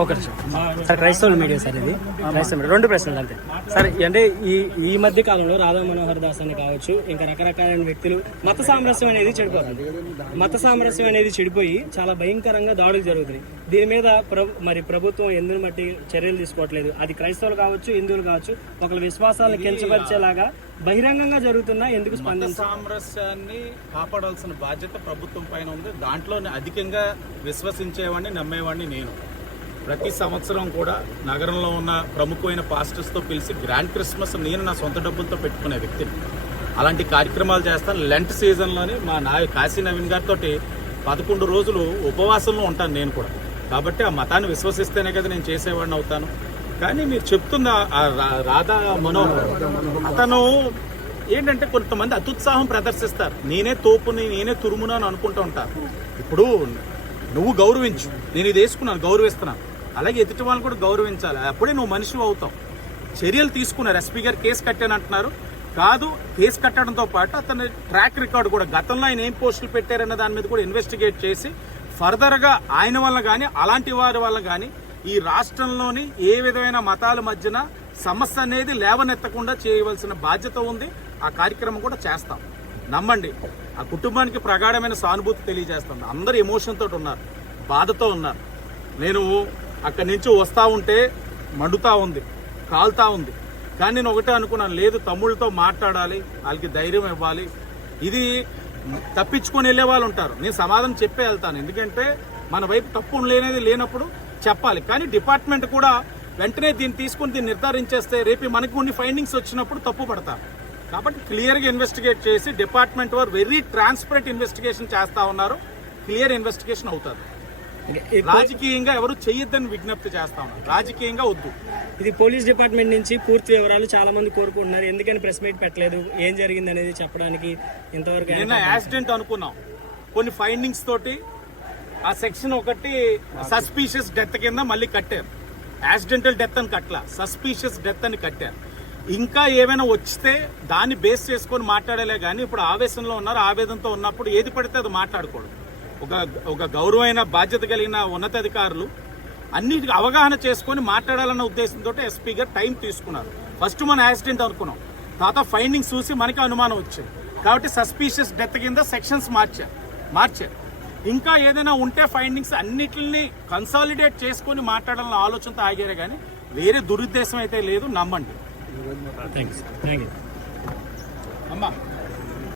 Okay sir. Sir క్రైస్తవుల media sir ఇది. క్రైస్తవ మీడియా. రెండు ప్రశ్నలు అంతే. సార్ అంటే ఈ ఈ మధ్య కాలంలో రాధా మనోహర్ దాస్ అని కావచ్చు ఇంకా రకరకాలైన వ్యక్తులు మత సామరస్యం అనేది చెడిపోతుంది. మత సామరస్యం అనేది చెడిపోయి చాలా భయంకరంగా దాడులు జరుగుతున్నాయి. దీని మీద మరి ప్రభుత్వం ఎందుకు మట్టి చర్యలు తీసుకోవట్లేదు? అది క్రైస్తవులు కావచ్చు హిందువులు కావచ్చు ఒకళ్ళ విశ్వాసాలను కించపరిచేలాగా బహిరంగంగా జరుగుతున్నా ఎందుకు మత సామరస్యాన్ని కాపాడాల్సిన బాధ్యత ప్రభుత్వం పైన ఉంది. దాంట్లోనే అధికంగా విశ్వసించేవాడిని నమ్మేవాడిని నేను. ప్రతి సంవత్సరం కూడా నగరంలో ఉన్న ప్రముఖమైన పాస్టర్స్తో పిలిచి గ్రాండ్ క్రిస్మస్ నేను నా సొంత డబ్బులతో పెట్టుకునే వ్యక్తిని. అలాంటి కార్యక్రమాలు చేస్తాను. లెంట్ సీజన్లోని మా నా కాశీ నవీన్ గారితో పదకొండు రోజులు ఉపవాసంలో ఉంటాను నేను కూడా. కాబట్టి ఆ మతాన్ని విశ్వసిస్తేనే కదా నేను చేసేవాడిని అవుతాను. కానీ మీరు చెప్తున్న ఆ రా- రాధా మనోహర్ అతను ఏంటంటే కొంతమంది అత్యుత్సాహం ప్రదర్శిస్తారు. నేనే తోపుని నేనే తురుమును అని అనుకుంటూ ఉంటారు. ఇప్పుడు నువ్వు గౌరవించు. నేను ఇది వేసుకున్నాను గౌరవిస్తున్నాను. అలాగే ఎదుటి వాళ్ళని కూడా గౌరవించాలి. అప్పుడే నువ్వు మనిషి అవుతావు. చర్యలు తీసుకున్నారు. ఎస్పీ గారు కేసు కట్టానంటున్నారు. కాదు కేసు కట్టడంతో పాటు అతని ట్రాక్ రికార్డు కూడా గతంలో ఆయన ఏం పోస్టులు పెట్టారన్న దాని మీద కూడా ఇన్వెస్టిగేట్ చేసి ఫర్దర్గా ఆయన వల్ల కానీ అలాంటి వారి వల్ల కానీ ఈ రాష్ట్రంలోని ఏ విధమైన మతాల మధ్యన సమస్య అనేది లేవనెత్తకుండా చేయవలసిన బాధ్యత ఉంది. ఆ కార్యక్రమం కూడా చేస్తాం. నమ్మండి. ఆ కుటుంబానికి ప్రగాఢమైన సానుభూతి తెలియజేస్తుంది అందరు ఎమోషన్తో ఉన్నారు. బాధతో ఉన్నారు. నేను అక్కడి నుంచి వస్తూ ఉంటే మండుతా ఉంది. కాలుతా ఉంది. కానీ నేను ఒకటే అనుకున్నాను. లేదు తమ్ముళ్ళతో మాట్లాడాలి. వాళ్ళకి ధైర్యం ఇవ్వాలి. ఇది తప్పించుకొని వెళ్ళే వాళ్ళు ఉంటారు. నేను సమాధానం చెప్పే వెళ్తాను. ఎందుకంటే మన వైపు తప్పు లేనేది లేనప్పుడు చెప్పాలి. కానీ డిపార్ట్మెంట్ కూడా వెంటనే దీన్ని తీసుకుని దీన్ని నిర్ధారించేస్తే రేపు మనకు కొన్ని ఫైండింగ్స్ వచ్చినప్పుడు తప్పు పడతారు. కాబట్టి క్లియర్గా ఇన్వెస్టిగేట్ చేసి డిపార్ట్మెంట్ వారు వెరీ ట్రాన్స్పరెంట్ ఇన్వెస్టిగేషన్ చేస్తా ఉన్నారు. క్లియర్ ఇన్వెస్టిగేషన్ అవుతుంది రాజకీయంగా ఎవరు చెయ్యొద్దని విజ్ఞప్తి చేస్తా ఉన్నారు. రాజకీయంగా వద్దు. ఇది పోలీస్ డిపార్ట్మెంట్ నుంచి పూర్తి వివరాలు చాలా మంది కోరుకుంటున్నారు. ఎందుకని ప్రెస్ మీట్ పెట్టలేదు? ఏం జరిగింది అనేది చెప్పడానికి ఇంతవరకు నిన్న యాక్సిడెంట్ అనుకున్నాం. కొన్ని ఫైండింగ్స్ తోటి ఆ సెక్షన్ ఒకటి సస్పీషియస్ డెత్ కింద మళ్ళీ కట్టారు. యాక్సిడెంటల్ డెత్ అని కట్టల. సస్పీషియస్ డెత్ అని కట్టారు. ఇంకా ఏమైనా వచ్చితే దాన్ని బేస్ చేసుకొని మాట్లాడలే కానీ ఇప్పుడు ఆవేశంలో ఉన్నారు ఆవేదనతో ఉన్నప్పుడు ఏది పడితే అది మాట్లాడకూడదు. ఒక ఒక గౌరవమైన బాధ్యత కలిగిన ఉన్నతాధికారులు అన్నిటికీ అవగాహన చేసుకొని మాట్లాడాలన్న ఉద్దేశంతో ఎస్పీ గారు టైం తీసుకున్నారు. ఫస్ట్ మనం యాక్సిడెంట్ అనుకున్నాం. తర్వాత ఫైండింగ్స్ చూసి మనకి అనుమానం వచ్చింది. కాబట్టి సస్పీషియస్ డెత్ కింద సెక్షన్స్ మార్చారు. మార్చారు. ఇంకా ఏదైనా ఉంటే ఫైండింగ్స్ అన్నిటిని కన్సాలిడేట్ చేసుకొని మాట్లాడాలన్న ఆలోచనతో ఆగారే కానీ వేరే దురుద్దేశం అయితే లేదు నమ్మండి. అమ్మా.